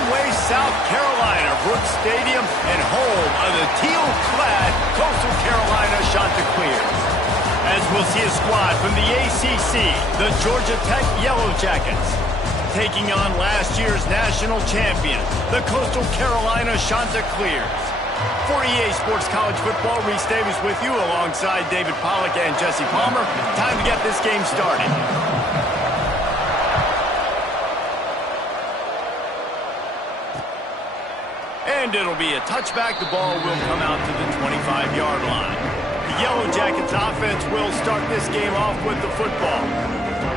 Conway, South Carolina, Brooks Stadium, and home of the teal-clad Coastal Carolina Chanticleers. As we'll see a squad from the ACC, the Georgia Tech Yellow Jackets, taking on last year's national champion, the Coastal Carolina Chanticleers. For EA Sports College Football, Reese Davis with you alongside David Pollack and Jesse Palmer. Time to get this game started. And it'll be a touchback. The ball will come out to the 25-yard line. The Yellow Jackets offense will start this game off with the football.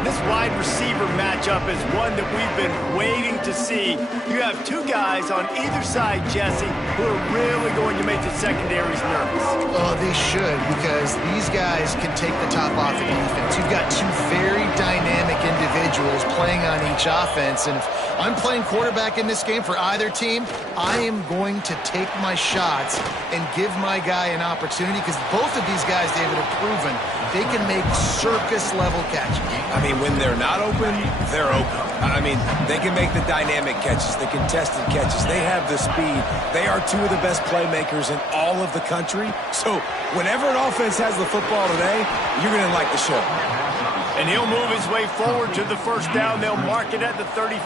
This wide receiver matchup is one that we've been waiting to see. You have two guys on either side, Jesse, who are really going to make the secondaries nervous. Oh, they should, because these guys can take the top off the defense. You've got two very dynamic individuals playing on each offense, and if I'm playing quarterback in this game for either team, I am going to take my shots and give my guy an opportunity, because both of these guys, David, have proven they can make circus-level catches. I mean, when they're not open, they're open. I mean, they can make the dynamic catches, the contested catches. They have the speed. They are two of the best playmakers in all of the country. So whenever an offense has the football today, you're going to like the show. And he'll move his way forward to the first down. They'll mark it at the 35.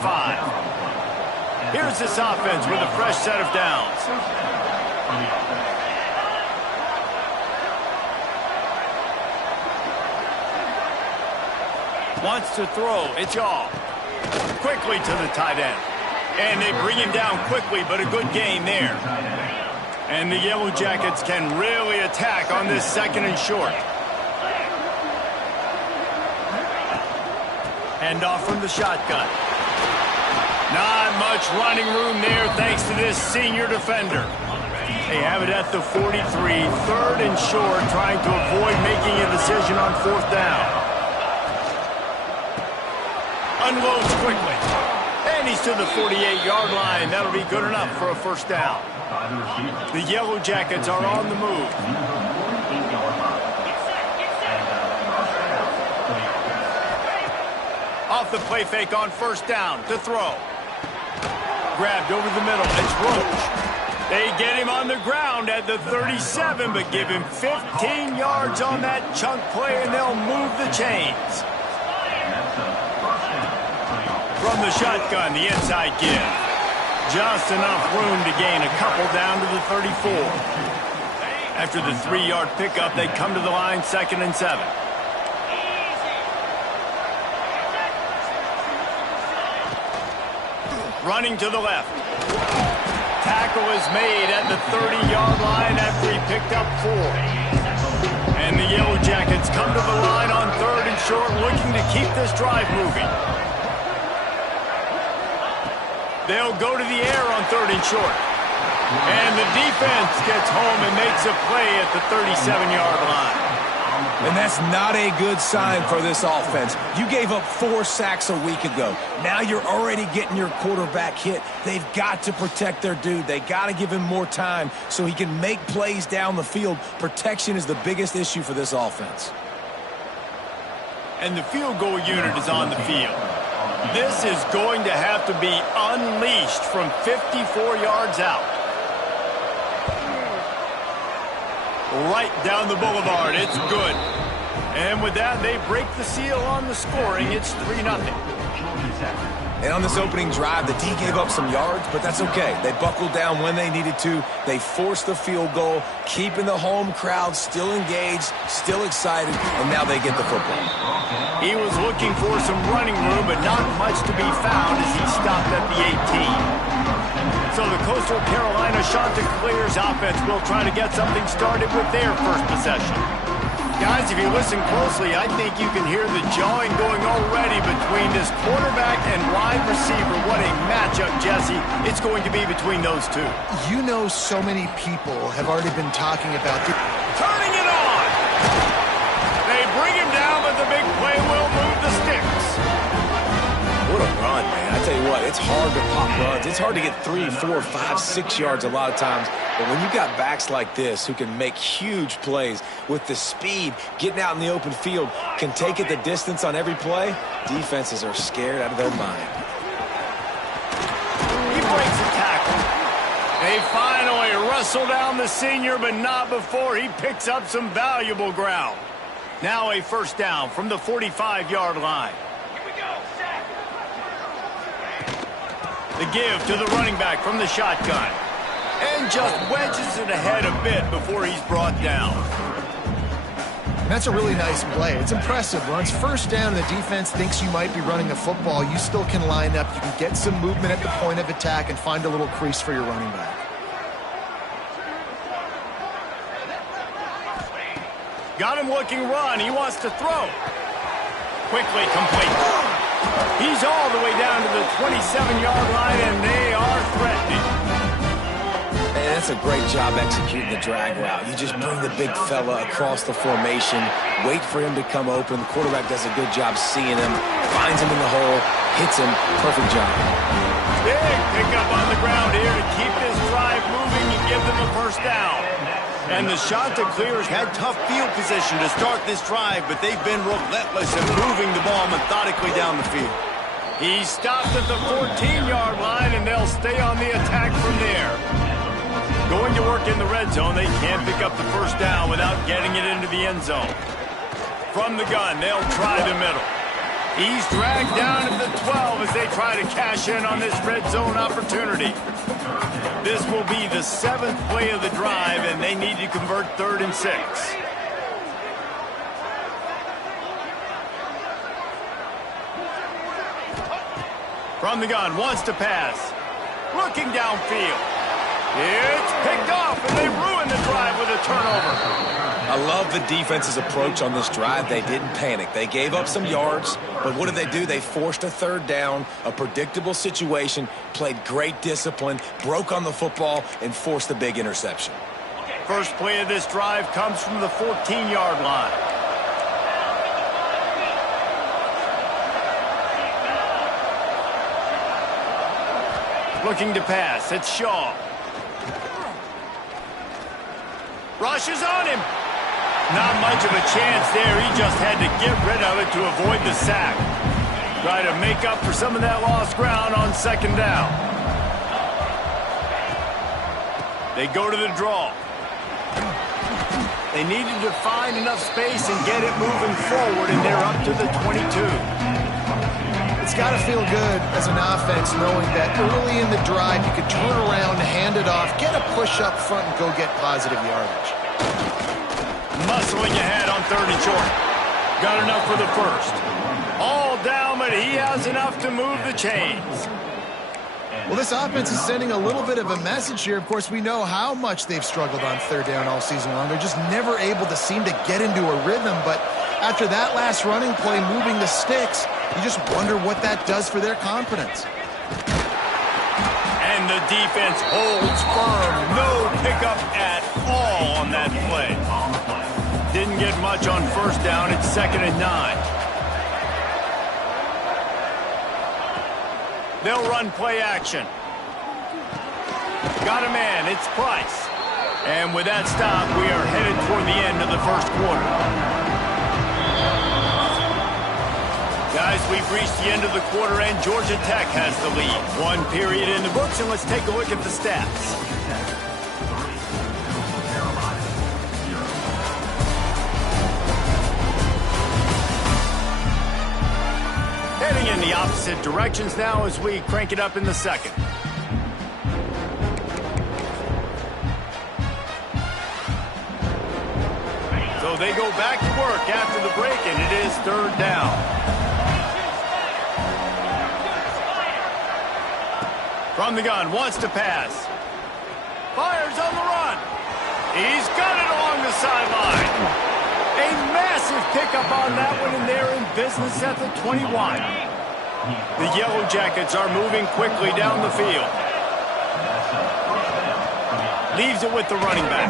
Here's this offense with a fresh set of downs. Wants to throw. It's off. Quickly to the tight end. And they bring him down quickly, but a good gain there. And the Yellow Jackets can really attack on this second and short. Hand off from the shotgun. Not much running room there thanks to this senior defender. They have it at the 43, third and short, trying to avoid making a decision on fourth down. Unloads quickly. And he's to the 48-yard line. That'll be good enough for a first down. The Yellow Jackets are on the move. Off the play fake on first down to throw. Grabbed over the middle. It's Roach. They get him on the ground at the 37, but give him 15 yards on that chunk play, and they'll move the chains. From the shotgun, the inside give. Just enough room to gain a couple down to the 34. After the 3-yard pickup, they come to the line, 2nd and 7. Running to the left. Tackle is made at the 30-yard line after he picked up 4. And the Yellow Jackets come to the line on 3rd and short, looking to keep this drive moving. They'll go to the air on 3rd and short. And the defense gets home and makes a play at the 37-yard line. And that's not a good sign for this offense. You gave up 4 sacks a week ago. Now you're already getting your quarterback hit. They've got to protect their dude. They got to give him more time so he can make plays down the field. Protection is the biggest issue for this offense. And the field goal unit is on the field. This is going to have to be unleashed from 54 yards out. Right down the boulevard. It's good. And with that, they break the seal on the scoring. It's 3-0. And on this opening drive, the D gave up some yards, but that's okay. They buckled down when they needed to. They forced the field goal, keeping the home crowd still engaged, still excited, and now they get the football. He was looking for some running room, but not much to be found as he stopped at the 18. So the Coastal Carolina Chanticleers offense will try to get something started with their first possession. Guys, if you listen closely, I think you can hear the jawing going already between this quarterback and wide receiver. What a matchup, Jesse, it's going to be between those two. You know, so many people have already been talking about the... Turning it on! They bring him down, but the big play will move the sticks. What a run, man. I tell you what, it's hard to pop runs. It's hard to get 3, 4, 5, 6 yards a lot of times. But when you got backs like this who can make huge plays with the speed, getting out in the open field, can take it the distance on every play, defenses are scared out of their mind. He breaks They finally wrestle down the senior, but not before he picks up some valuable ground. Now a first down from the 45-yard line. Here we go, sack. The give to the running back from the shotgun. And just wedges it ahead a bit before he's brought down. And that's a really nice play. It's impressive. Runs first down and the defense thinks you might be running a football. You still can line up. You can get some movement at the point of attack and find a little crease for your running back. Got him looking run. He wants to throw. Quickly complete. He's all the way down to the 27-yard line, and they are threatening. And that's a great job executing the drag route. You just bring the big fella across the formation, wait for him to come open. The quarterback does a good job seeing him, finds him in the hole, hits him. Perfect job. Big pickup on the ground here to keep this drive moving and give them a first down. And the Chanticleers had tough field position to start this drive, but they've been relentless in moving the ball methodically down the field. He stopped at the 14-yard line, and they'll stay on the attack from there. Going to work in the red zone, they can't pick up the first down without getting it into the end zone. From the gun, they'll try the middle. He's dragged down at the 12 as they try to cash in on this red zone opportunity. This will be the 7th play of the drive, and they need to convert 3rd and 6. From the gun, wants to pass. Looking downfield. It's picked off, and they ruin the drive with a turnover. I love the defense's approach on this drive. They didn't panic. They gave up some yards, but what did they do? They forced a 3rd down, a predictable situation, played great discipline, broke on the football, and forced the big interception. First play of this drive comes from the 14-yard line. Looking to pass. It's Shaw. Rushes on him. Not much of a chance there. He just had to get rid of it to avoid the sack. Try to make up for some of that lost ground on 2nd down. They go to the draw. They needed to find enough space and get it moving forward, and they're up to the 22. It's got to feel good as an offense knowing that early in the drive you could turn around, hand it off, get a push up front, and go get positive yardage. Muscling ahead on 3rd and short. Got enough for the first. All down, but he has enough to move the chains. Well, this offense is sending a little bit of a message here. Of course, we know how much they've struggled on 3rd down all season long. They're just never able to seem to get into a rhythm, but after that last running play, moving the sticks, you just wonder what that does for their confidence. And the defense holds firm. No pickup at all on that play. Didn't get much on 1st down. It's 2nd and 9. They'll run play action. Got a man. It's Price. And with that stop, we are headed toward the end of the 1st quarter. Guys, we've reached the end of the quarter, and Georgia Tech has the lead. 1 period in the books, and let's take a look at the stats. Heading in the opposite directions now as we crank it up in the 2nd. So they go back to work after the break, and it is 3rd down. From the gun, wants to pass. Fires on the run. He's got it along the sideline. A massive pickup on that one, and they're in business at the 21. The Yellow Jackets are moving quickly down the field. Leaves it with the running back.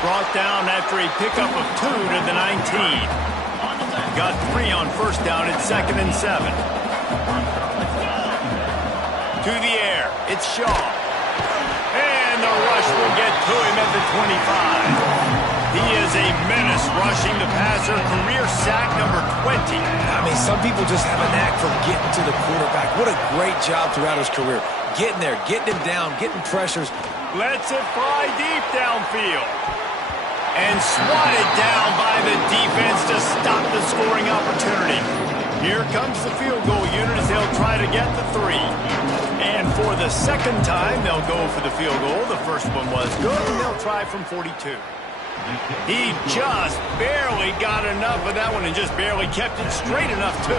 Brought down after a pickup of 2 to the 19. Got 3 on 1st down at 2nd and 7. To the air, it's Shaw. And the rush will get to him at the 25. He is a menace rushing the passer, career sack number 20. I mean, some people just have a knack for getting to the quarterback. What a great job throughout his career. getting there, getting him down, getting pressures. Lets it fly deep downfield. And swatted down by the defense to stop the scoring opportunity. Here comes the field goal unit as they'll try to get the 3. And for the second time, they'll go for the field goal. The first one was good, and they'll try from 42. He just barely got enough of that one and just barely kept it straight enough, too.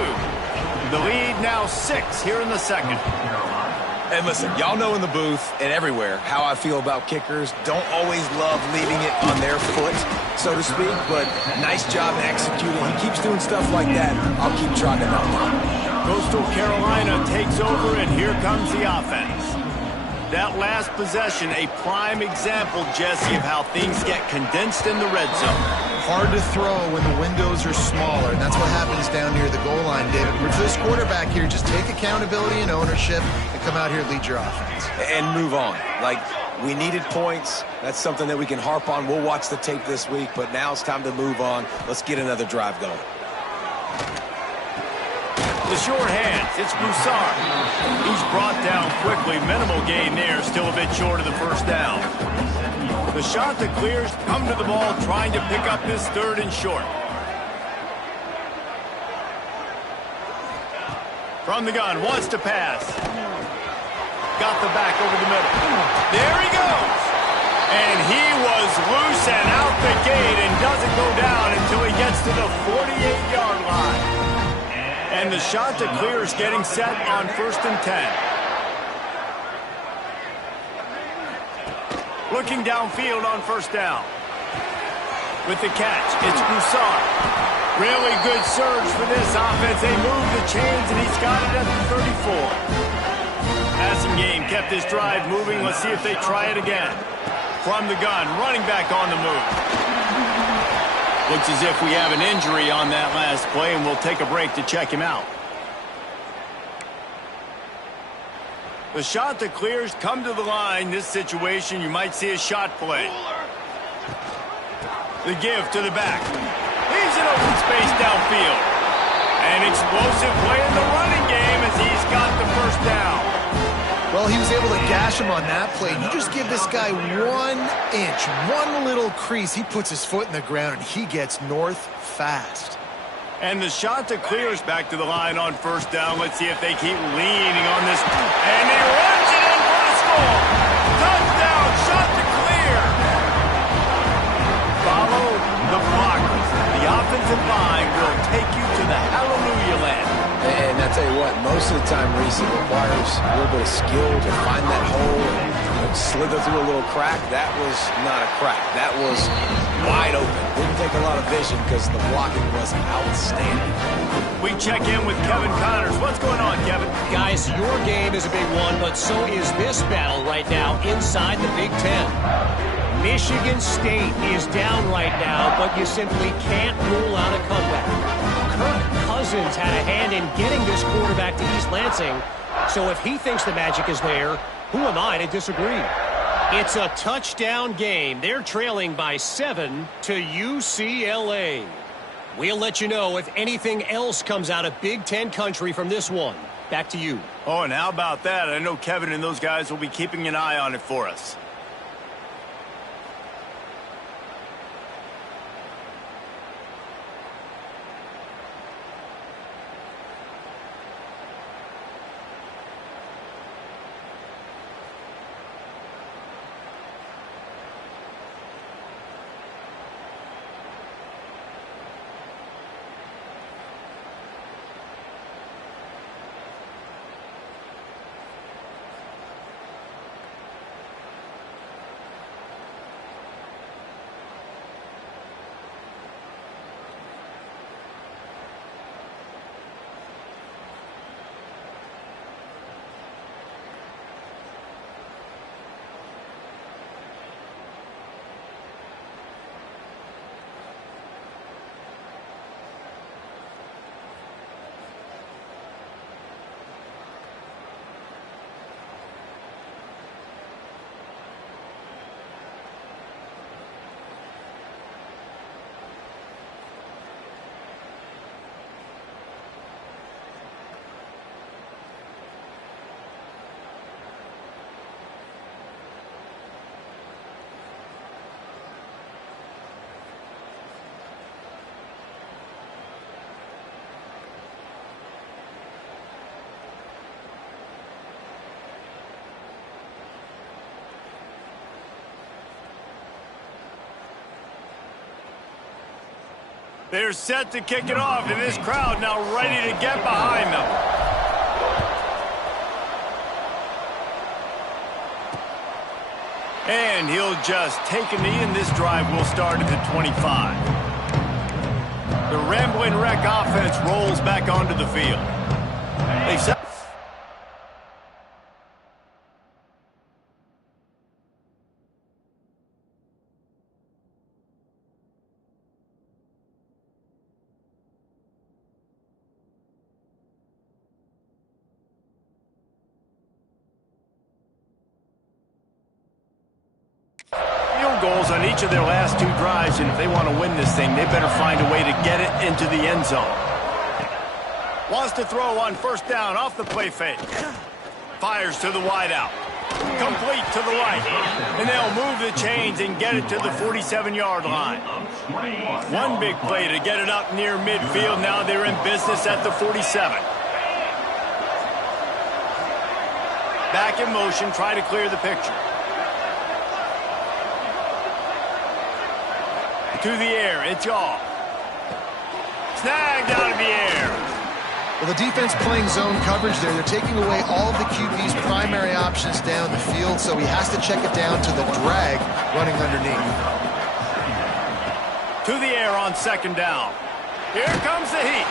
The lead now 6 here in the second. And listen, y'all know in the booth and everywhere how I feel about kickers. Don't always love leaving it on their foot, so to speak, but nice job executing. He keeps doing stuff like that. I'll keep trotting him out. Coastal Carolina takes over, and here comes the offense. That last possession, a prime example, Jesse, of how things get condensed in the red zone. Hard to throw when the windows are smaller, and that's what happens down near the goal line, David. But for this quarterback here, just take accountability and ownership and come out here and lead your offense. And move on. Like, we needed points. That's something that we can harp on. We'll watch the tape this week, but now it's time to move on. Let's get another drive going. The short hands, it's Broussard. He's brought down quickly. Minimal gain there, still a bit short of the first down. The Chanticleers come to the ball, trying to pick up this 3rd and short. From the gun, wants to pass. Got the back over the middle. There he goes. And he was loose and out the gate and doesn't go down until he gets to the 48-yard line. And the Chanticleers getting set on 1st and 10. Looking downfield on 1st down. With the catch, it's Broussard. Really good surge for this offense. They move the chains, and he's got it at the 34. Passing game kept this drive moving. Let's see if they try it again. From the gun, running back on the move. Looks as if we have an injury on that last play, and we'll take a break to check him out. The Chanticleers come to the line. This situation, you might see a shot play. The give to the back. He's in open space downfield. An explosive play in the running game as he's got the first down. Well, he was able to gash him on that play. You just give this guy 1 inch, one little crease. He puts his foot in the ground, and he gets north fast. And the Chanticleers back to the line on 1st down. Let's see if they keep leaning on this. And he runs it in for the score. Touchdown, Chanticleer. Follow the blockers. The offensive line will take you to the hallelujah land. And I tell you what, most of the time, Reese, it requires a little bit of skill to find that hole and slither through a little crack. That was not a crack. That was wide open. Didn't take a lot of vision because the blocking was outstanding. We check in with Kevin Connors. What's going on, Kevin? Guys, your game is a big one, but so is this battle right now inside the Big Ten. Michigan State is down right now, but you simply can't rule out a comeback. Kirk Cousins had a hand in getting this quarterback to East Lansing, so if he thinks the magic is there, who am I to disagree? It's a touchdown game. They're trailing by 7 to UCLA. We'll let you know if anything else comes out of Big Ten country from this one. Back to you. Oh, and how about that? I know Kevin and those guys will be keeping an eye on it for us. They're set to kick it off, and this crowd now ready to get behind them. And he'll just take a knee, and this drive will start at the 25. The Rambling Wreck offense rolls back onto the field. They've set goals on each of their last 2 drives, and if they want to win this thing, they better find a way to get it into the end zone. Wants to throw on first down off the play fake. Fires to the wideout. Complete to the right. And they'll move the chains and get it to the 47-yard line. One big play to get it up near midfield. Now they're in business at the 47. Back in motion, try to clear the picture. To the air, it's off. Snagged out of the air. Well, the defense playing zone coverage there. They're taking away all of the QB's primary options down the field, so he has to check it down to the drag running underneath. To the air on second down. Here comes the heat.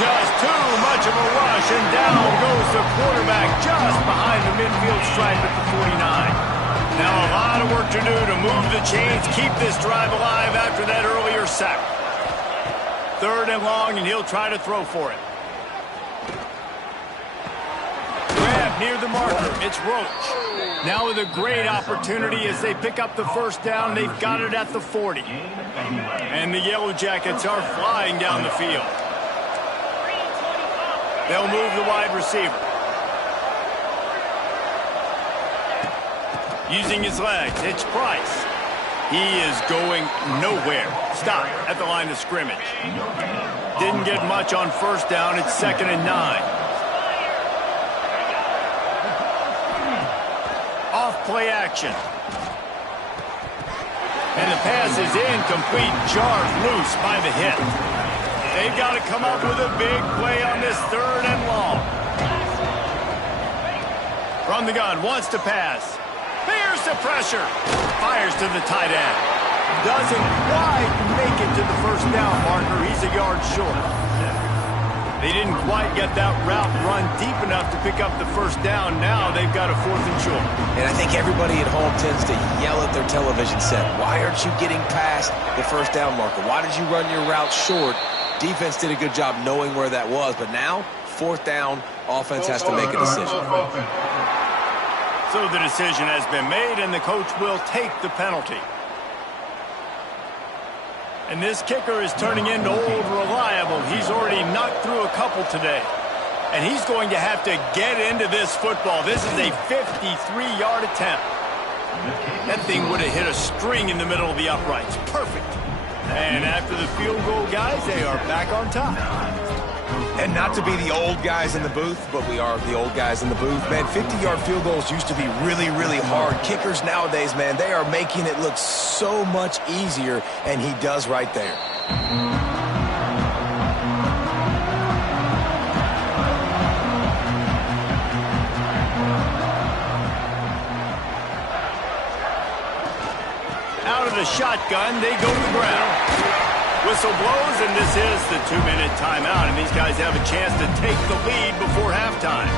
Just too much of a rush, and down goes the quarterback just behind the midfield stripe at the 49. Now a lot of work to do to move the chains, keep this drive alive after that earlier sack. 3rd and long, and he'll try to throw for it. Grab near the marker. It's Roach. Now with a great opportunity as they pick up the first down. They've got it at the 40. And the Yellow Jackets are flying down the field. They'll move the wide receiver. Using his legs, it's Price. He is going nowhere. Stop at the line of scrimmage. Didn't get much on first down. It's 2nd and 9. Off play action. And the pass is incomplete. Jarred loose by the hit. They've got to come up with a big play on this 3rd and long. From the gun, wants to pass. Here's the pressure. Fires to the tight end. Doesn't quite make it to the first down marker. He's a yard short. They didn't quite get that route run deep enough to pick up the first down. Now they've got a 4th and short. And I think everybody at home tends to yell at their television set. Why aren't you getting past the first down marker? Why did you run your route short? Defense did a good job knowing where that was. But now, 4th down, offense has to make a decision. So the decision has been made, and the coach will take the penalty. And this kicker is turning into old reliable. He's already knocked through a couple today. And he's going to have to get into this football. This is a 53-yard attempt. That thing would have hit a string in the middle of the uprights. Perfect. And after the field goal, guys, they are back on top. And not to be the old guys in the booth, but we are the old guys in the booth. Man, 50-yard field goals used to be really, really hard. Kickers nowadays, man, they are making it look so much easier, and he does right there. Out of the shotgun, they go to the ground. Whistle blows, and this is the 2-minute timeout, and these guys have a chance to take the lead before halftime.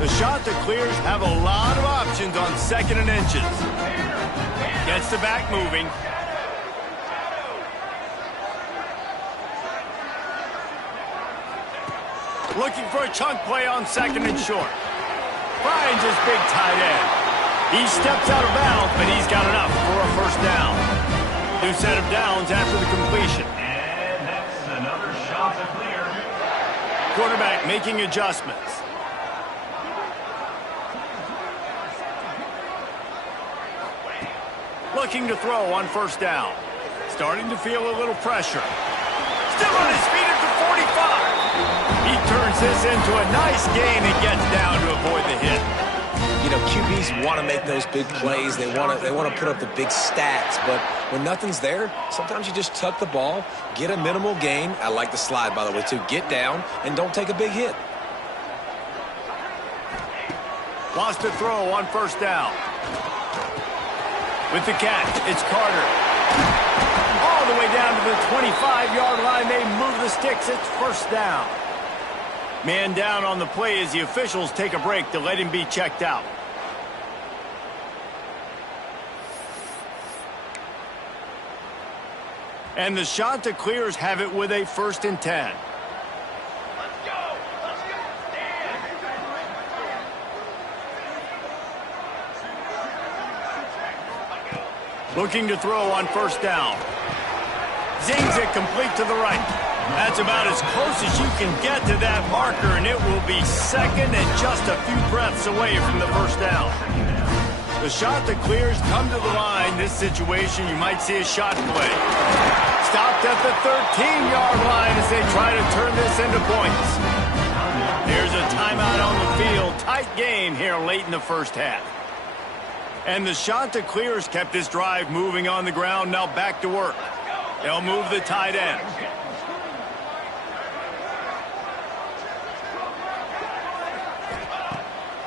The Chanticleers have a lot of options on 2nd and inches. Gets the back moving. Looking for a chunk play on 2nd and short. Finds his big tight end. He steps out of bounds, but he's got enough for a first down. New set of downs after the completion. And that's another Chanticleer. Quarterback making adjustments. Looking to throw on first down. Starting to feel a little pressure. Still on his feet at the 45. He turns this into a nice gain and gets down to avoid the hit. You know, QBs want to make those big plays. They want to put up the big stats. But when nothing's there, sometimes you just tuck the ball, get a minimal gain. I like the slide, by the way, too. Get down and don't take a big hit. Wants to throw on first down. With the catch, it's Carter. All the way down to the 25-yard line. They move the sticks. It's first down. Man down on the play as the officials take a break to let him be checked out. And the Chanticleers have it with a 1st and 10. Looking to throw on first down. Zings it complete to the right. That's about as close as you can get to that marker, and it will be second and just a few breaths away from the first down. The Chanticleers come to the line. This situation, you might see a shot play. Stopped at the 13-yard line as they try to turn this into points. There's a timeout on the field. Tight game here late in the first half. And the Chanticleers kept this drive moving on the ground. Now back to work. They'll move the tight end.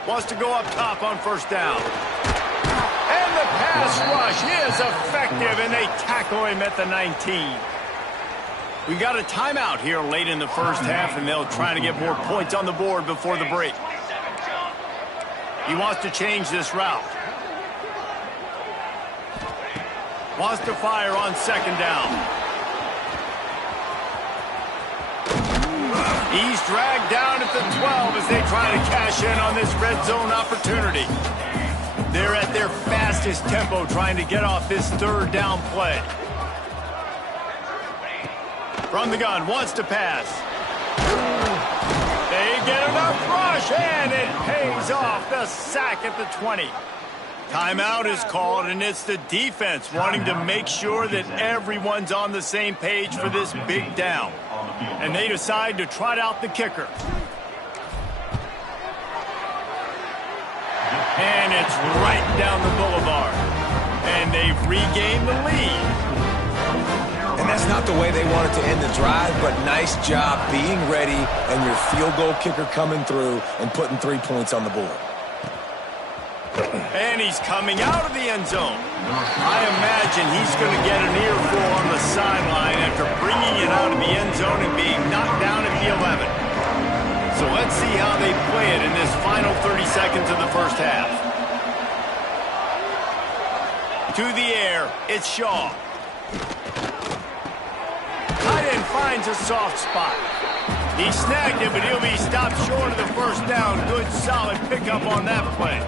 Wants to go up top on first down. And the pass rush is effective, and they tackle him at the 19. We got a timeout here late in the first half, and they'll try to get more points on the board before the break. He wants to change this route. Wants to fire on second down. He's dragged down at the 12 as they try to cash in on this red zone opportunity. They're at their fastest tempo trying to get off this third down play. From the gun, wants to pass. They get enough rush, and it pays off. The sack at the 20. Timeout is called, and it's the defense wanting to make sure that everyone's on the same page for this big down. And they decide to trot out the kicker. And it's right down the boulevard. And they've regained the lead. And that's not the way they wanted to end the drive, but nice job being ready and your field goal kicker coming through and putting 3 points on the board. And he's coming out of the end zone. I imagine he's going to get an earful on the sideline after bringing it out of the end zone and being knocked down at the 11. So let's see how they play it in this final 30 seconds of the first half. To the air, it's Shaw. Tight end finds a soft spot. He snagged it, but he'll be stopped short of the first down. Good, solid pickup on that play.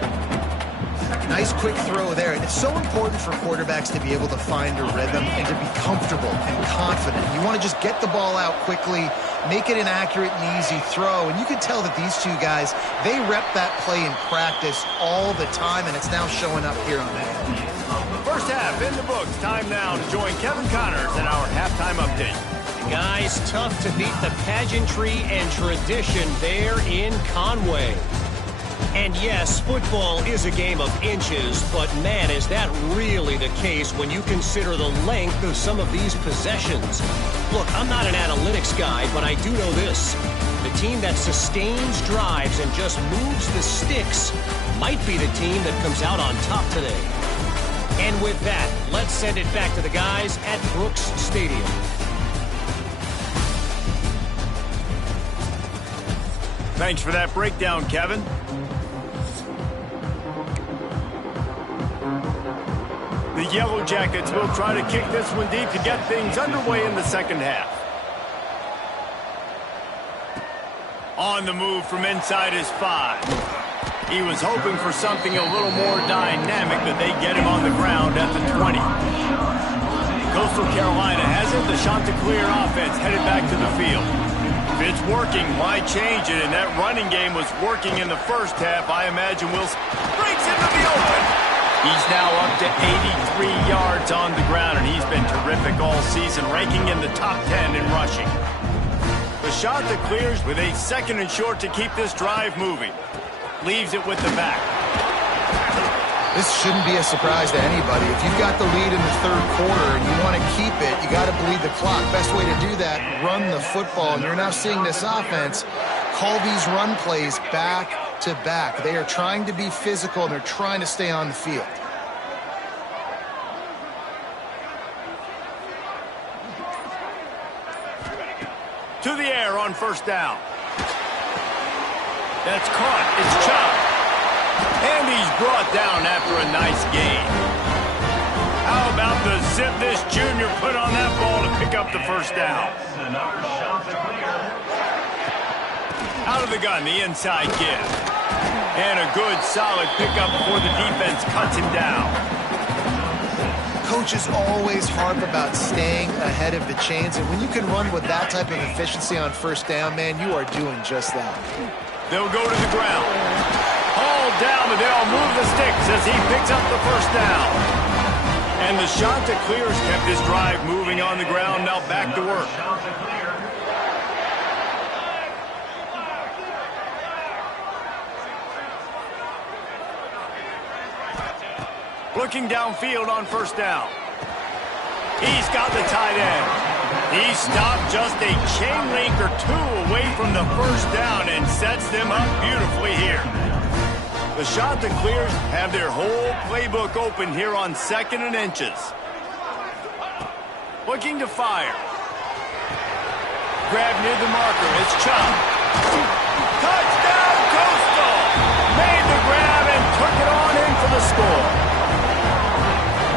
Nice quick throw there. It's so important for quarterbacks to be able to find a rhythm and to be comfortable and confident. You want to just get the ball out quickly, make it an accurate and easy throw. And you can tell that these two guys, they rep that play in practice all the time, and it's now showing up here on that. First half in the books. Time now to join Kevin Connors in our halftime update. Guys, tough to beat the pageantry and tradition there in Conway. And yes, football is a game of inches, but man, is that really the case when you consider the length of some of these possessions. Look, I'm not an analytics guy, but I do know this. The team that sustains drives and just moves the sticks might be the team that comes out on top today. And with that, let's send it back to the guys at Brooks Stadium. Thanks for that breakdown, Kevin. The Yellow Jackets will try to kick this one deep to get things underway in the second half. On the move from inside his 5. He was hoping for something a little more dynamic, but they get him on the ground at the 20. Coastal Carolina has it. The Chanticleer offense headed back to the field. If it's working, why change it? And that running game was working in the first half. I imagine Wilson breaks into the open. He's now up to 83 yards on the ground, and he's been terrific all season, ranking in the top 10 in rushing. The Chanticleers with a second and short to keep this drive moving. Leaves it with the back. This shouldn't be a surprise to anybody. If you've got the lead in the third quarter and you want to keep it, you got to bleed the clock. Best way to do that, run the football. And you're now seeing this offense call these run plays back to back. They are trying to be physical, and they're trying to stay on the field. To the air on first down. That's caught. It's chopped. And he's brought down after a nice gain. How about the zip this junior put on that ball to pick up the first down? Another shot to clear. Out of the gun, the inside give. And a good, solid pickup before the defense cuts him down. Coaches always harp about staying ahead of the chains, and when you can run with that type of efficiency on first down, man, you are doing just that. They'll go to the ground. Hauled down, but they'll move the sticks as he picks up the first down. And the Chanticleers kept his drive moving on the ground. Now back to work. Looking downfield on first down. He's got the tight end. He stopped just a chain link or two away from the first down and sets them up beautifully here. The Chanticleers have their whole playbook open here on 2nd and inches. Looking to fire. Grab near the marker. It's Chubb. Touchdown, Coastal! Made the grab and took it on in for the score.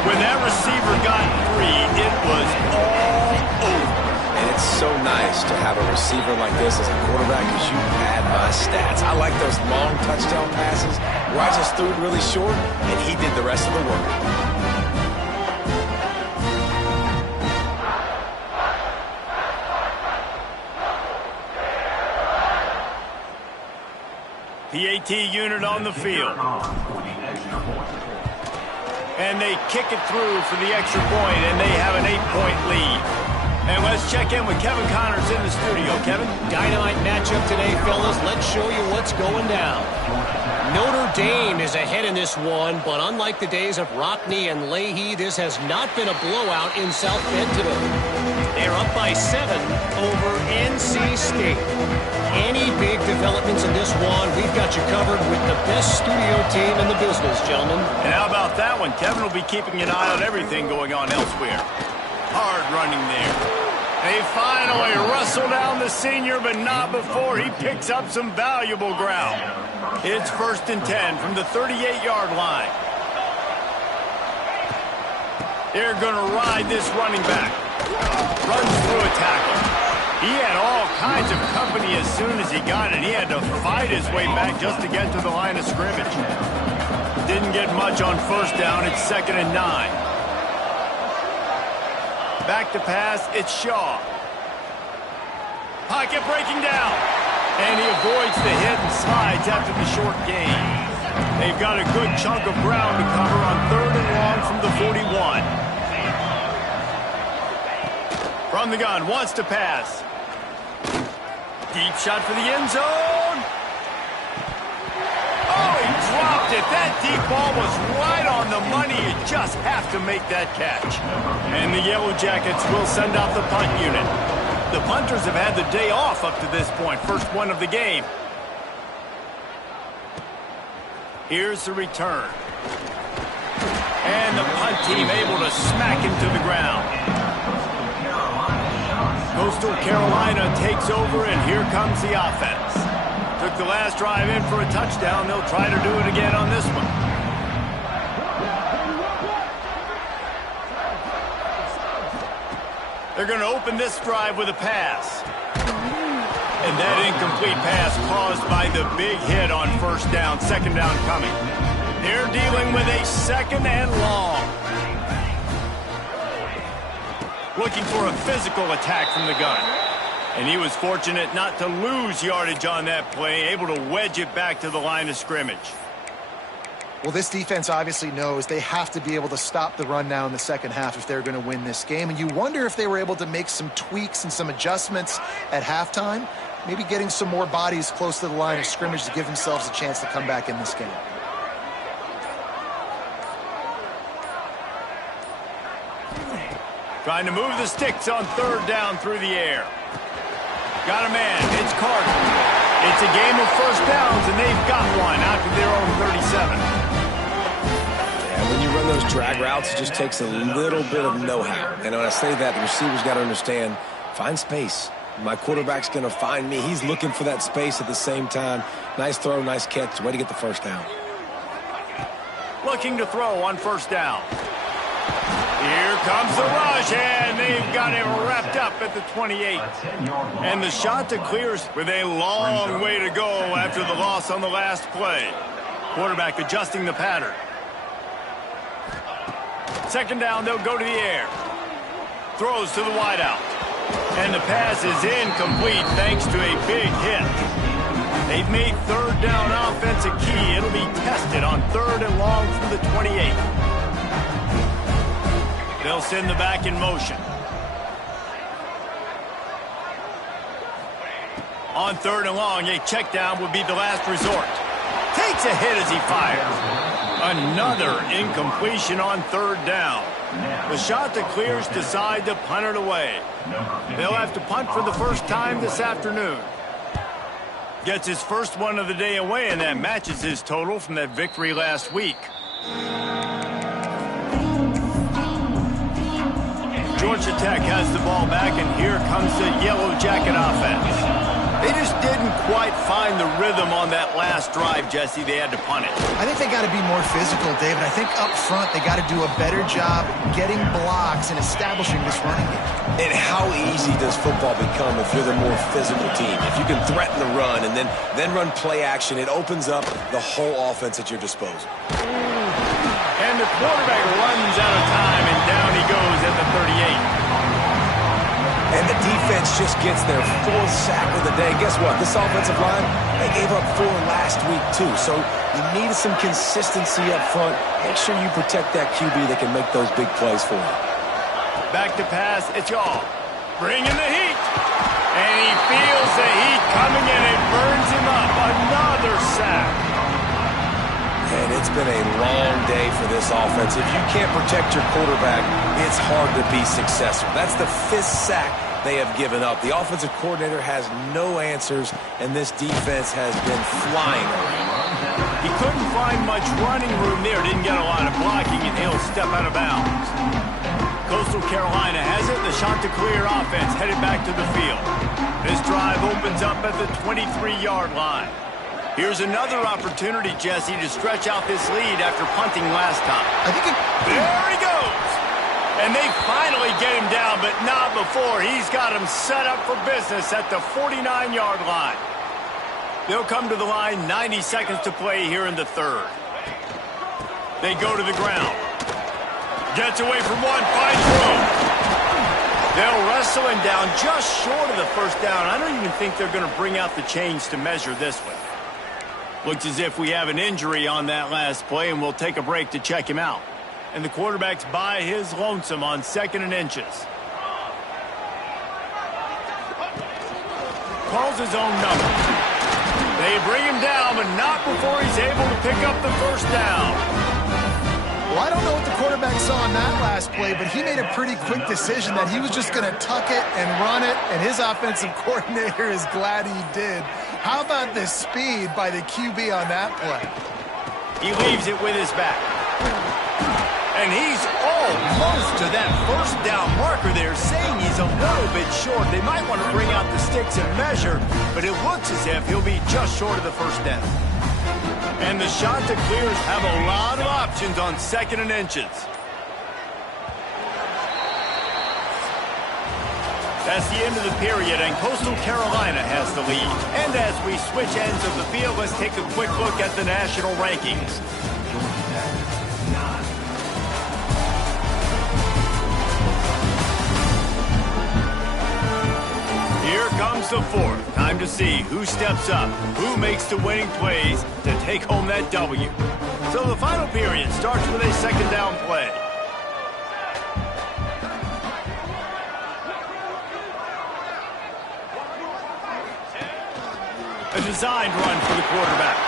When that receiver got free, it was all over. And it's so nice to have a receiver like this as a quarterback because you pad my stats. I like those long touchdown passes where I just threw it really short and he did the rest of the work. PAT unit on the field. And they kick it through for the extra point, and they have an 8-point lead. And let's check in with Kevin Connors in the studio. Kevin? Dynamite matchup today, fellas. Let's show you what's going down. Notre Dame is ahead in this one, but unlike the days of Rockne and Leahy, this has not been a blowout in South Bend today. They're up by 7 over NC State. Any big developments in this one, we've got you covered with the best studio team in the business, gentlemen. And how about that one? Kevin will be keeping an eye on everything going on elsewhere. Hard running there. They finally wrestle down the senior, but not before he picks up some valuable ground. It's 1st and 10 from the 38-yard line. They're going to ride this running back. Runs through a tackle. He had all kinds of company as soon as he got it. He had to fight his way back just to get to the line of scrimmage. Didn't get much on first down. It's 2nd and 9. Back to pass, it's Shaw. Pocket breaking down. And he avoids the hit and slides after the short gain. They've got a good chunk of ground to cover on 3rd and long from the 41. From the gun, wants to pass. Deep shot for the end zone. Oh, he dropped it. That deep ball was right on the money. You just have to make that catch. And the Yellow Jackets will send out the punt unit. The punters have had the day off up to this point. First one of the game. Here's the return. And the punt team able to smack him to the ground. Coastal Carolina takes over, and here comes the offense. Took the last drive in for a touchdown. They'll try to do it again on this one. They're going to open this drive with a pass. And that incomplete pass caused by the big hit on first down. 2nd down coming. They're dealing with a 2nd and long. Looking for a physical attack from the gun. And he was fortunate not to lose yardage on that play, able to wedge it back to the line of scrimmage. Well, this defense obviously knows they have to be able to stop the run now in the second half if they're going to win this game. And you wonder if they were able to make some tweaks and some adjustments at halftime, maybe getting some more bodies close to the line of scrimmage to give themselves a chance to come back in this game. Trying to move the sticks on third down through the air. Got a man. It's Carter. It's a game of first downs, and they've got one out to their own 37. Yeah, when you run those drag routes, it just takes a little bit of know-how. And when I say that, the receivers got to understand, find space. My quarterback's going to find me. He's looking for that space at the same time. Nice throw, nice catch. Way to get the first down. Looking to throw on first down. Here comes the rush, and they've got him wrapped up at the 28. And the shot to clears with a long way to go after the loss on the last play. Quarterback adjusting the pattern. Second down, they'll go to the air. Throws to the wideout. And the pass is incomplete thanks to a big hit. They've made third down offense a key. It'll be tested on third and long from the 28. They'll send the back in motion. On third and long, a check down would be the last resort. Takes a hit as he fires. Another incompletion on third down. The shot that clears decide to punt it away. They'll have to punt for the first time this afternoon. Gets his first one of the day away, and that matches his total from that victory last week. Georgia Tech has the ball back, and here comes the Yellow Jacket offense. They just didn't quite find the rhythm on that last drive, Jesse. They had to punt it. I think they got to be more physical, David. I think up front they got to do a better job getting blocks and establishing this running game. And how easy does football become if you're the more physical team? If you can threaten the run and then run play action, it opens up the whole offense at your disposal. And the quarterback runs out of time, and down he goes at the 38. And the defense just gets their fourth sack of the day. Guess what? This offensive line, they gave up 4 last week too. So you need some consistency up front. Make sure you protect that QB that can make those big plays for you. Back to pass, it's y'all. Bringing the heat. And he feels the heat coming in. It burns him up. Another sack. And it's been a long day for this offense. If you can't protect your quarterback, it's hard to be successful. That's the 5th sack they have given up. The offensive coordinator has no answers, and this defense has been flying around. He couldn't find much running room there. Didn't get a lot of blocking, and he'll step out of bounds. Coastal Carolina has it. The Chanticleer offense headed back to the field. This drive opens up at the 23-yard line. Here's another opportunity, Jesse, to stretch out this lead after punting last time. There he goes! And they finally get him down, but not before. He's got him set up for business at the 49-yard line. They'll come to the line, 90 seconds to play here in the third. They go to the ground. Gets away from one, finds room. They'll wrestle him down just short of the first down. I don't even think they're going to bring out the chains to measure this one. Looks as if we have an injury on that last play, and we'll take a break to check him out. And the quarterback's by his lonesome on 2nd and inches. Calls his own number. They bring him down, but not before he's able to pick up the first down. Well, I don't know what the quarterback saw on that last play, but he made a pretty quick decision that he was just going to tuck it and run it, and his offensive coordinator is glad he did. How about the speed by the QB on that play? He leaves it with his back. And he's almost to that first down marker there, saying he's a little bit short. They might want to bring out the sticks and measure, but it looks as if he'll be just short of the first down. And the Chanticleers have a lot of options on 2nd and inches. That's the end of the period, and Coastal Carolina has the lead. And as we switch ends of the field, let's take a quick look at the national rankings. Here comes the fourth. Time to see who steps up, who makes the winning plays to take home that W. So the final period starts with a 2nd down play. A designed run for the quarterback.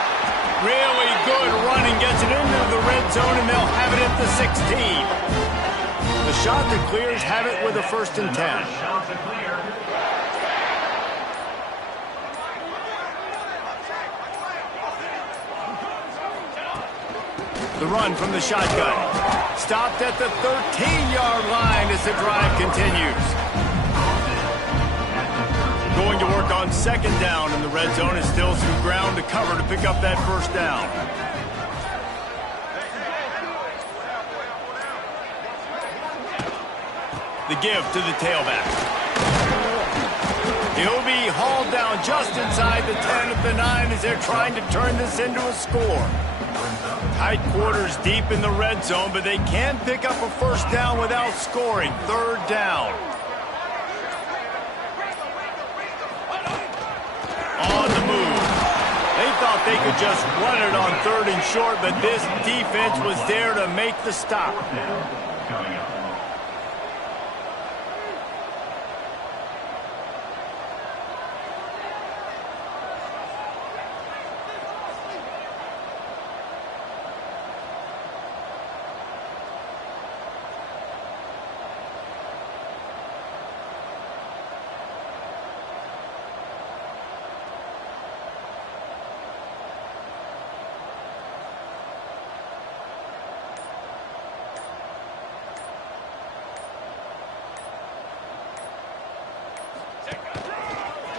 Really good running, gets it into the red zone, and they'll have it at the 16. The Chanticleers have it with a 1st and 10. The run from the shotgun. Stopped at the 13-yard line as the drive continues. Going to work on 2nd down in the red zone, and still some ground to cover to pick up that 1st down. The give to the tailback. He'll be hauled down just inside the 10 at the 9 as they're trying to turn this into a score. Tight quarters deep in the red zone, but they can pick up a 1st down without scoring. 3rd down. On the move. They thought they could just run it on 3rd and short, but this defense was there to make the stop.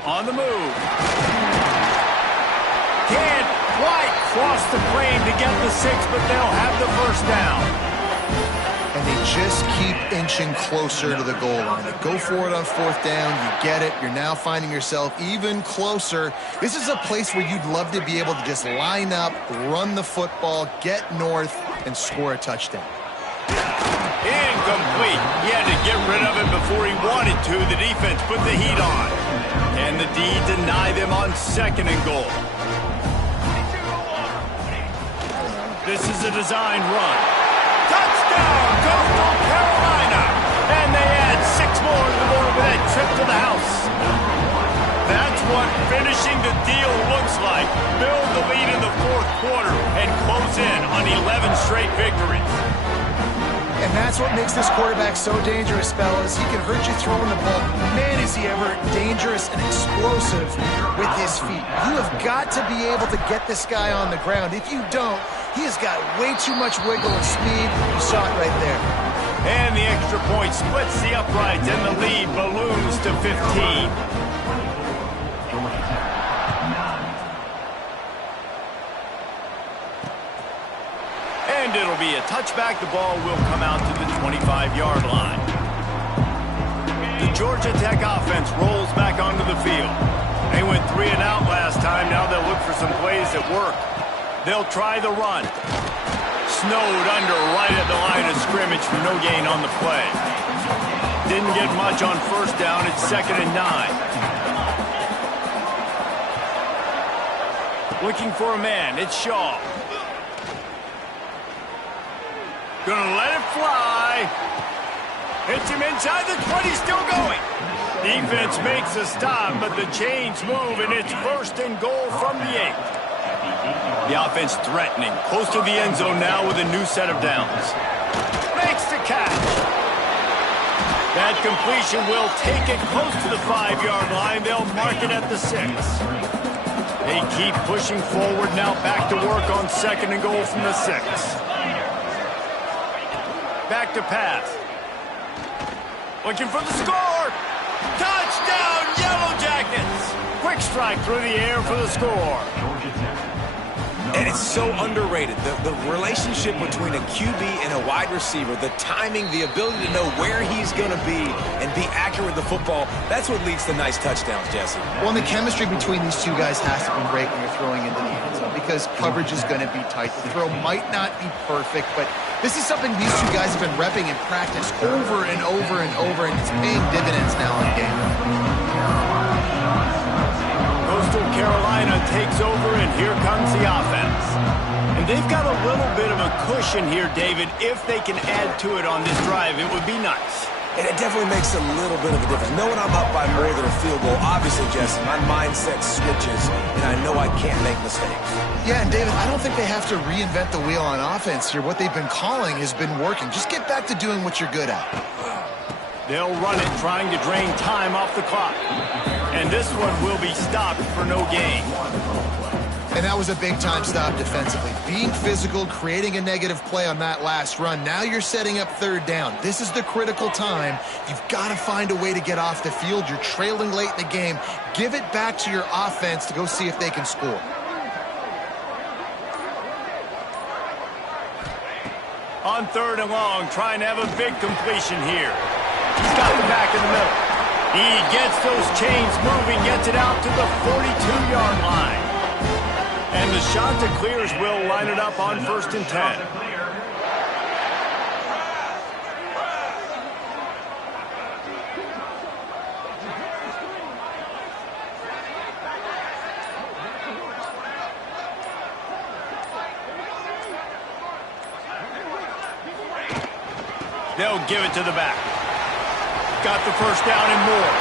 On the move. Can't quite cross the plane to get the 6, but they'll have the 1st down. And they just keep inching closer to the goal line. They go for it on 4th down. You get it. You're now finding yourself even closer. This is a place where you'd love to be able to just line up, run the football, get north, and score a touchdown. Incomplete. He had to get rid of it before he wanted to. The defense put the heat on. Can the D deny them on 2nd and goal? This is a design run. Touchdown, Coastal Carolina! And they add 6 more to the board with that trip to the house. That's what finishing the deal looks like. Build the lead in the 4th quarter and close in on 11 straight victories. And that's what makes this quarterback so dangerous, fellas. He can hurt you throwing the ball. Man, is he ever dangerous and explosive with his feet. You have got to be able to get this guy on the ground. If you don't, he has got way too much wiggle and speed. You saw it right there. And the extra point splits the uprights, and the lead balloons to 15. And it'll be a touchback. The ball will come out to the 25-yard line. The Georgia Tech offense rolls back onto the field. They went 3 and out last time. Now they'll look for some plays that work. They'll try the run. Snowed under right at the line of scrimmage for no gain on the play. Didn't get much on 1st down. It's 2nd and 9. Looking for a man. It's Shaw. Gonna let it fly. Hits him inside the 20, still going. Defense makes a stop, but the chains move, and it's 1st and goal from the 8. The offense threatening, close to the end zone now with a new set of downs. Makes the catch. That completion will take it close to the 5-yard line. They'll mark it at the 6. They keep pushing forward now, back to work on 2nd and goal from the 6. Back to pass. Looking for the score. Touchdown, Yellow Jackets. Quick strike through the air for the score. And it's so underrated. The relationship between a QB and a wide receiver, the timing, the ability to know where he's going to be and be accurate with the football, that's what leads to nice touchdowns, Jesse. Well, and the chemistry between these two guys has to be great when you're throwing into the end zone because coverage is going to be tight. The throw might not be perfect, but this is something these two guys have been repping in practice over and over and over, and it's paying dividends now in game. Coastal Carolina takes over, and here comes the offense. And they've got a little bit of a cushion here, David. If they can add to it on this drive, it would be nice. And it definitely makes a little bit of a difference. Knowing I'm up by more than a field goal, obviously, Jesse, my mindset switches, and I know I can't make mistakes. Yeah, and David, I don't think they have to reinvent the wheel on offense here. What they've been calling has been working. Just get back to doing what you're good at. They'll run it, trying to drain time off the clock. And this one will be stopped for no gain. And that was a big-time stop defensively. Being physical, creating a negative play on that last run. Now you're setting up third down. This is the critical time. You've got to find a way to get off the field. You're trailing late in the game. Give it back to your offense to go see if they can score. On third and long, trying to have a big completion here. He's got the back in the middle. He gets those chains moving, gets it out to the 42-yard line. And the Chanticleers will line it up on 1st and 10. They'll give it to the back. Got the first down and more.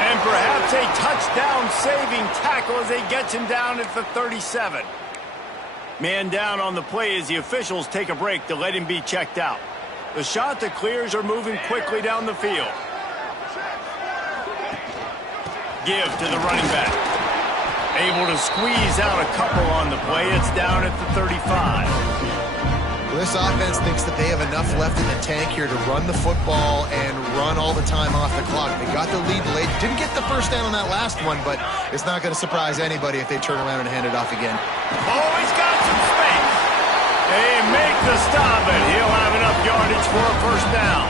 And perhaps a touchdown-saving tackle as they get him down at the 37. Man down on the play as the officials take a break to let him be checked out. The Chanticleers are moving quickly down the field. Give to the running back. Able to squeeze out a couple on the play. It's down at the 35. This offense thinks that they have enough left in the tank here to run the football and run all the time off the clock. They got the lead late. Didn't get the first down on that last one, but it's not going to surprise anybody if they turn around and hand it off again. Oh, he's got some space. They make the stop, and he'll have enough yardage for a first down.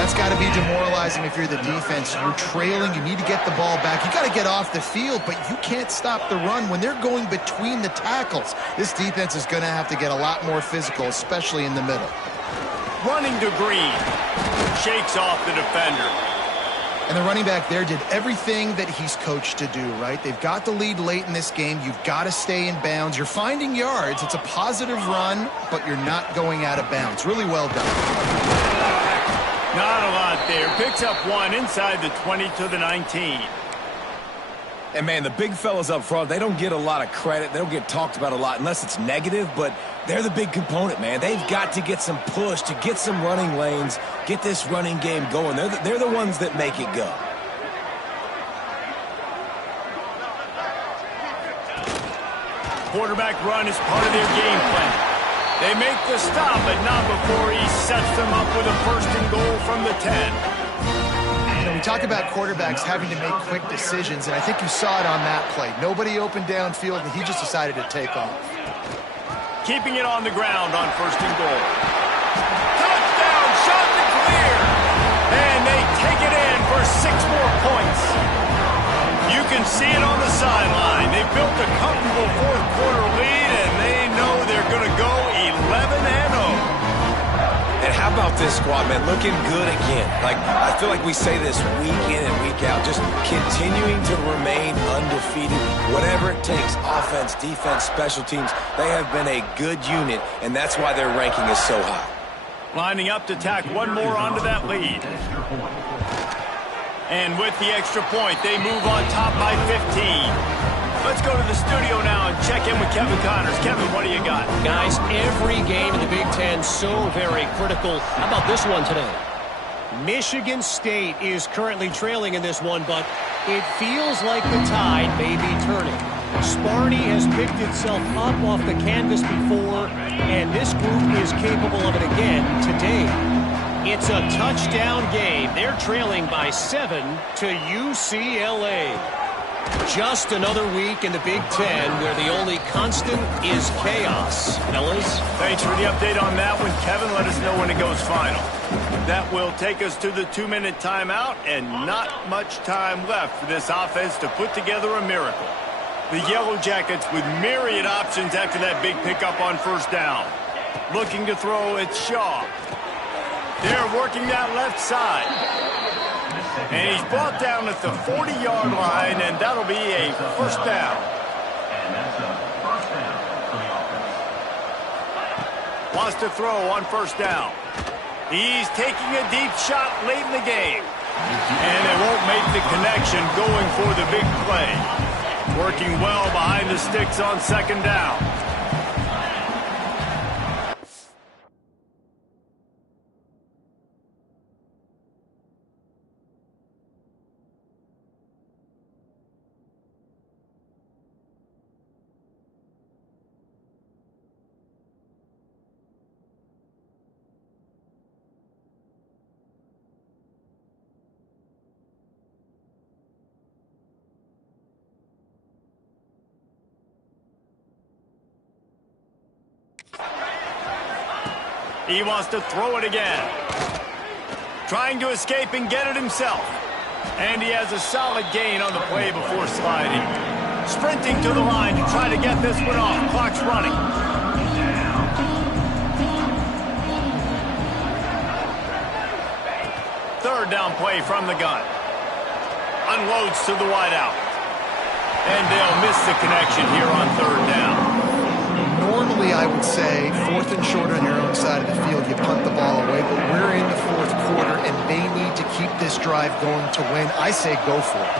That's got to be demoralizing if you're the defense. You're trailing. You need to get the ball back. You got to get off the field, but you can't stop the run when they're going between the tackles. This defense is going to have to get a lot more physical, especially in the middle. Running to Green. Shakes off the defender. And the running back there did everything that he's coached to do, right? They've got the lead late in this game. You've got to stay in bounds. You're finding yards. It's a positive run, but you're not going out of bounds. Really well done. Not a lot there. Picks up one inside the 20 to the 19. And, man, the big fellas up front, they don't get a lot of credit. They don't get talked about a lot unless it's negative, but they're the big component, man. They've got to get some push, to get some running lanes, get this running game going. They're the ones that make it go. Quarterback run is part of their game plan. They make the stop, but not before he sets them up with a 1st and goal from the 10. You know, we talk about quarterbacks having to make quick decisions, and I think you saw it on that play. Nobody opened downfield, and he just decided to take off. Keeping it on the ground on 1st and goal. Touchdown, Chanticleer! And they take it in for 6 more points. You can see it on the sideline. They built a comfortable 4th quarter lead, and they know they're going to go 11-0. And how about this squad, man? Looking good again. Like, I feel like we say this week in and week out, just continuing to remain undefeated. Whatever it takes, offense, defense, special teams, they have been a good unit, and that's why their ranking is so high. Lining up to tack one more onto that lead. And with the extra point, they move on top by 15. Let's go to the studio now and check in with Kevin Connors. Kevin, what do you got? Guys, every game in the Big Ten so very critical. How about this one today? Michigan State is currently trailing in this one, but it feels like the tide may be turning. Sparty has picked itself up off the canvas before, and this group is capable of it again today. It's a touchdown game. They're trailing by 7 to UCLA. Just another week in the Big Ten where the only constant is chaos. Fellas? Thanks for the update on that one, Kevin. Let us know when it goes final. That will take us to the 2-minute timeout, and not much time left for this offense to put together a miracle. The Yellow Jackets with myriad options after that big pickup on 1st down. Looking to throw, it's Shaw. They're working that left side. And he's brought down at the 40-yard line, and that'll be a 1st down. Wants to throw on 1st down. He's taking a deep shot late in the game. And they won't make the connection going for the big play. Working well behind the sticks on 2nd down. He wants to throw it again. Trying to escape and get it himself. And he has a solid gain on the play before sliding. Sprinting to the line to try to get this one off. Clock's running. Third down play from the gun. Unloads to the wideout. And they'll miss the connection here on third down. Normally, I would say, 4th and short on your own side of the field, you punt the ball away, but we're in the 4th quarter, and they need to keep this drive going to win. I say go for it.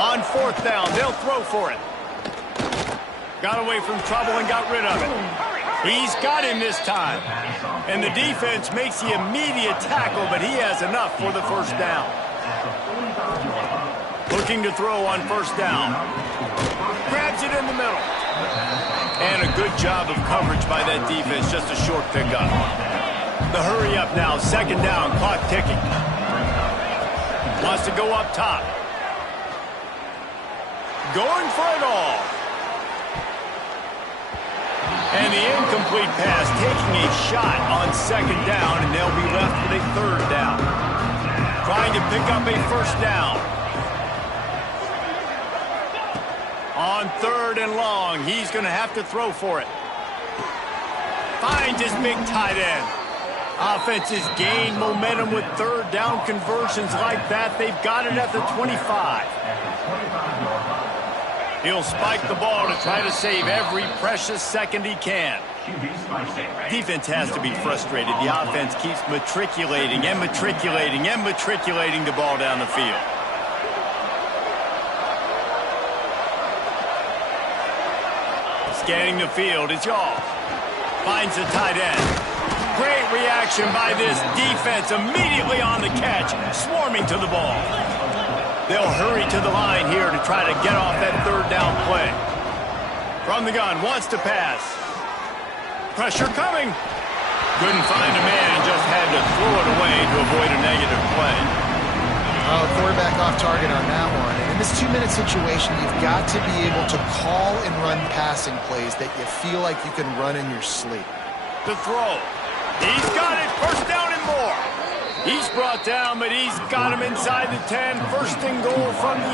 On 4th down, they'll throw for it. Got away from trouble and got rid of it. He's got him this time. And the defense makes the immediate tackle, but he has enough for the first down. Looking to throw on 1st down. Grabs it in the middle. And a good job of coverage by that defense, just a short pickup. The hurry up now, 2nd down, clock ticking. Wants to go up top. Going for it all. And the incomplete pass, taking a shot on 2nd down, and they'll be left with a 3rd down. Trying to pick up a 1st down. On 3rd and long, he's going to have to throw for it. Finds his big tight end. Offense has gained momentum with 3rd down conversions like that. They've got it at the 25. He'll spike the ball to try to save every precious second he can. Defense has to be frustrated. The offense keeps matriculating and matriculating and matriculating the ball down the field. Scanning the field, it's Yaw. Finds the tight end. Great reaction by this defense. Immediately on the catch, swarming to the ball. They'll hurry to the line here to try to get off that 3rd down play. From the gun, wants to pass. Pressure coming. Couldn't find a man and just had to throw it away to avoid a negative play. Quarterback off target on that one. And in this 2-minute situation, you've got to be able to call and run passing plays that you feel like you can run in your sleep. The throw. He's got it. 1st down and more. He's brought down, but he's got him inside the 10. 1st and goal from the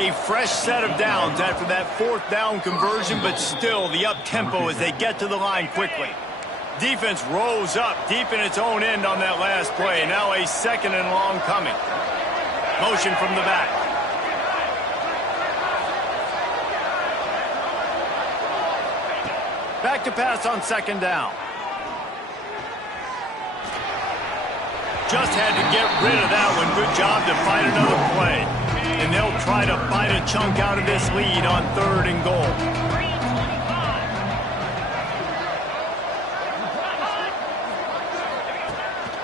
8. A fresh set of downs after that 4th down conversion, but still the up-tempo as they get to the line quickly. Defense rose up deep in its own end on that last play. Now a 2nd and long coming. Motion from the back. Back to pass on 2nd down. Just had to get rid of that one. Good job to find another play. And they'll try to bite a chunk out of this lead on 3rd and goal.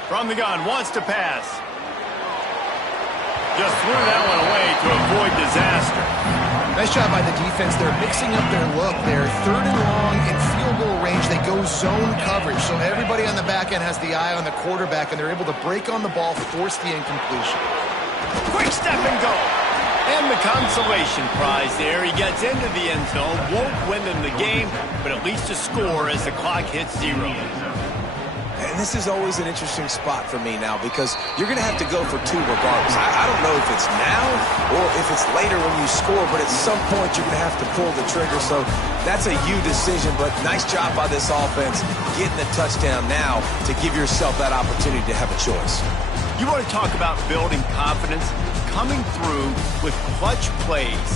From the gun, wants to pass. Just threw that one away to avoid disaster. Nice job by the defense. They're mixing up their look. They're 3rd and long in field goal range. They go zone coverage, so everybody on the back end has the eye on the quarterback, and they're able to break on the ball, force the incompletion. Quick step and go. And the consolation prize there. He gets into the end zone. Won't win them the game, but at least a score as the clock hits 0. And this is always an interesting spot for me now because you're going to have to go for 2 regardless. I don't know if it's now or if it's later when you score, but at some point you're going to have to pull the trigger. So that's a you decision, but nice job by this offense getting the touchdown now to give yourself that opportunity to have a choice. You want to talk about building confidence? Coming through with clutch plays,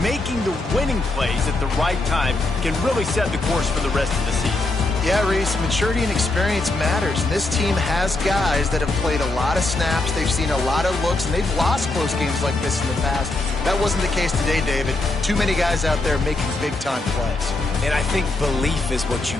making the winning plays at the right time can really set the course for the rest of the season. Yeah, Reese, maturity and experience matters. And this team has guys that have played a lot of snaps. They've seen a lot of looks, and they've lost close games like this in the past. That wasn't the case today, David. Too many guys out there making big-time plays. And I think belief is what you